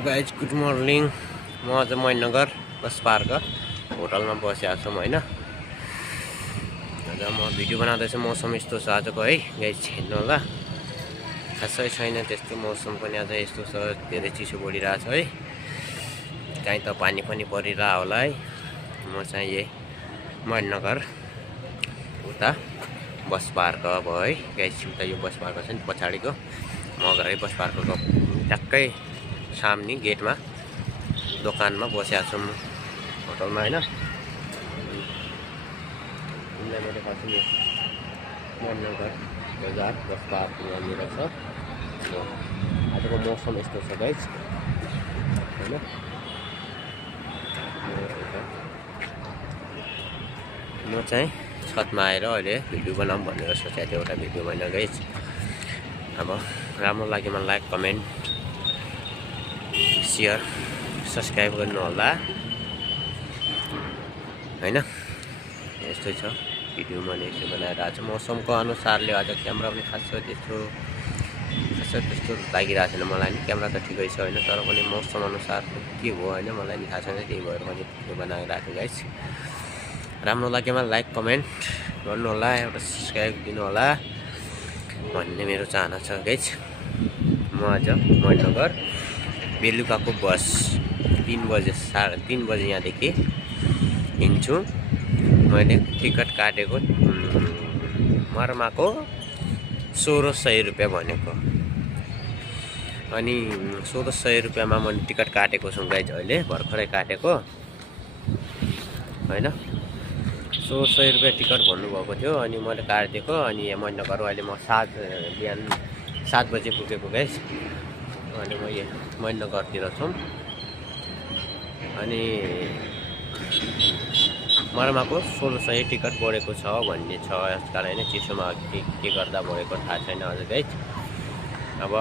Guys good morning. म आज Mahendranagar bus park होटलमा बसेको छु हैन। आज म भिडियो बनाउँदैछु। मौसम यस्तो छ आजको है गाइज, हेर्नु होला। खासै छैन त्यस्तो मौसम पनि आज यस्तो छ, धेरै चिसो बढिरहेछ है। कहीँ त पानी पनि परिरहेको होला है। म चाहिँ यही महेन्द्रनगर उता बस पार्क अब है गाइज, उता यो बस पार्क छ नि पछाडिको, म घरै बस पार्कको ट्याक्कै सामने गेटमा दोकानमा बसेको छु म होटलमा हैन। तिमीलाई मैले खासै यो महेन्द्रनगर बजार बस पार्क यहाँनिर छ। आजको मौसम यस्तो छ गाइज हैन। म चाहिँ छतमा आएर अहिले भिडियो बनाऊँ भनेर सोचेको थिएँ, एउटा भिडियो होइन गाइज। अब राम्रो लाग्यो मलाई लाइक कमेन्ट सेयर सब्सक्राइब गर्नु होला हैन। यस्तै छ भिडियो मैले यसो बनाएर आज मौसमको अनुसारले आज क्यामेरा पनि खासै त्यस्तो लागिरहेको छैन मलाई नि। क्यामेरा त ठिकै छ होइन, तर पनि मौसम अनुसार के हो होइन मलाई नि थाहा छैन, त्यही भएर मैले भिडियो बनाइरहेको छु गाइज। राम्रो लाग्योमा लाइक कमेन्ट गर्नु होला, एउटा सब्सक्राइब दिनु होला भन्ने मेरो चाहना छ गाइज। म आज महेन्द्रनगर बेलुकाको बस 3 बजे 3:30 बजे यहाँदेखि हिँड्छु। मैले टिकट काटेको मर्माको 1600 रुपियाँ भनेको, अनि 1600 रुपियाँमा मैले टिकट काटेको छु गाइज। अहिले भर्खरै काटेको होइन। 1600 रुपियाँ टिकट भन्नुभएको थियो अनि मैले काटिदिएको। अनि महेन्द्रनगर अहिले म बिहान 7 बजे पुगेको गाइज। अनि म यहाँ महेन्द्रनगरतिर छु। अनि मर्माको 1600 टिकट बढेको छ भन्ने छ, यसकारण नै चिसोमा के गर्दा बढेको थाहा छैन अझ गाइज। अब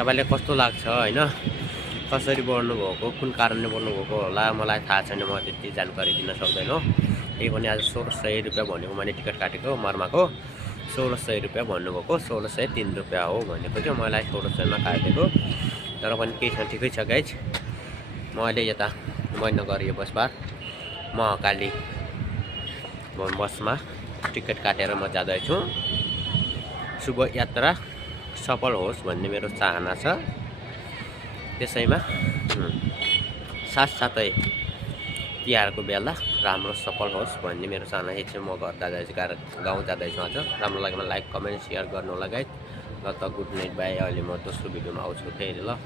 तपाईँलाई कस्तो लाग्छ होइन, कसरी बढ्नुभएको, कुन कारणले बढ्नुभएको होला मलाई थाहा छैन, म त्यति जानकारी दिन सक्दैनँ। त्यही पनि आज 1600 रुपियाँ भनेको मैले टिकट काटेको मर्माको 1600 रुपियाँ भन्नुभएको, 1603 रुपियाँ हो भनेको थियो। मलाई 1600मा काटेको, तर पनि केही छैन, ठिकै छ गाइज। म अहिले यता महेन्द्रनगर यो बस पार्क महाकाली बसमा टिकट काटेर म जाँदैछु। शुभ यात्रा सफल होस् भन्ने मेरो चाहना छ। त्यसैमा साथसाथै तिहारको बेला राम्रो सफल होस् भन्ने मेरो चाहना छ। म घर जाँदैछु, गाउँ जाँदैछु आज। राम्रो लाग्यो भने लाइक कमेन्ट सेयर गर्नु होला गाइज। ल त गुड नाइट बाई। अहिले म दोस्रो भिडियोमा आउँछु फेरि ल।